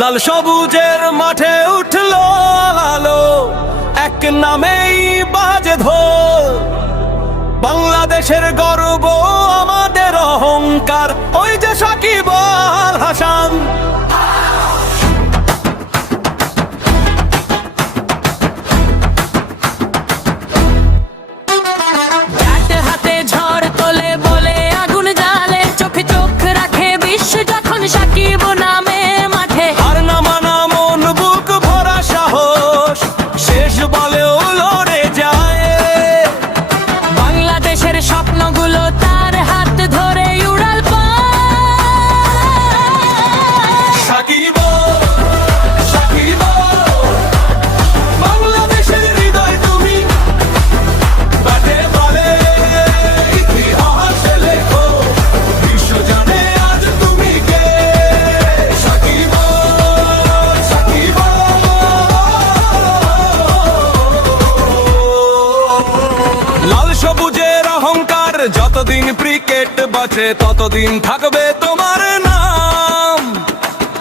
লাল সবুজের মাঠে উঠলো আলো, এক নামেই বাজে ঢোল। বাংলাদেশের গর্ব আমাদের অহংকার, ওই যে সাকিব আল হাসান। হাতে ঝড় তোলে বলে আগুন জ্বালে, চোখে চোখ রাখে বিশ্ব যখন সাকিব নামে মাঠে। আর না মানা মন, বুক ভরা সাহস, শেষ বলেও লড়ে যায়। বাংলাদেশের স্বপ্নগুলো তার হাত ধরে উড়াল পায়। সাকিব, সাকিব, বাংলাদেশের হৃদয় তুমি, ব্যাটে বলে ইতিহাস লেখো, বিশ্ব জানে আজ তুমি কে। সাকিব, সাকিব, লাল সবুজের অহংকার, যতদিন ক্রিকেট বাঁচে ততদিন থাকবে তোমার নাম।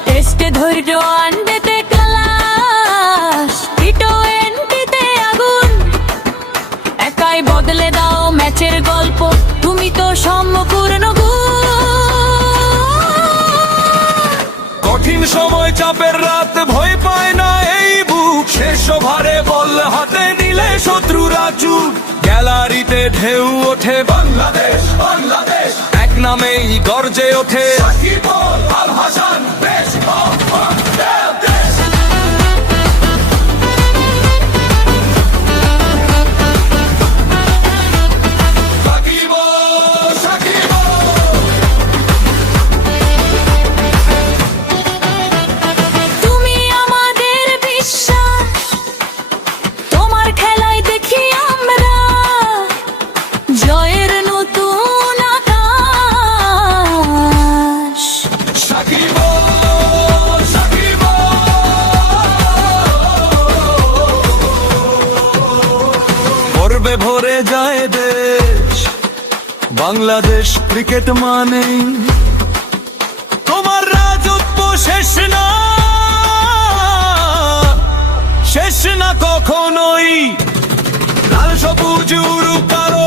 টেস্টে ধৈর্য, আনডেতে ক্লাস, টি-টোয়েন্টিতে আগুন। একাই বদলে দাও ম্যাচের গল্প, তুমি তো সম্পূর্ণ কঠিন সময়, চাপের রাত, ভয় পায় না এই বুক। শেষ ওভারে বল হাতে নিলে শত্রুরা চুপ। গ্যালারিতে ঢেউ ওঠে বাংলাদেশ, বাংলাদেশ এক নামেই গর্জে ওঠে সাকিব আল হাসান। সাকিব, সাকিব, তুমি আমাদের বিশ্বাস, তোমার খেলায় দেখি আমরা জয়ের নতুন আকাশ। সাকিব, সাকিব, গর্বে ভরে যায় দেশ, বাংলাদেশ ক্রিকেট মানেই তোমার রাজত্ব। শেষ না, শেষ না কখনোই। লাল সবুজ উড়ুক আরো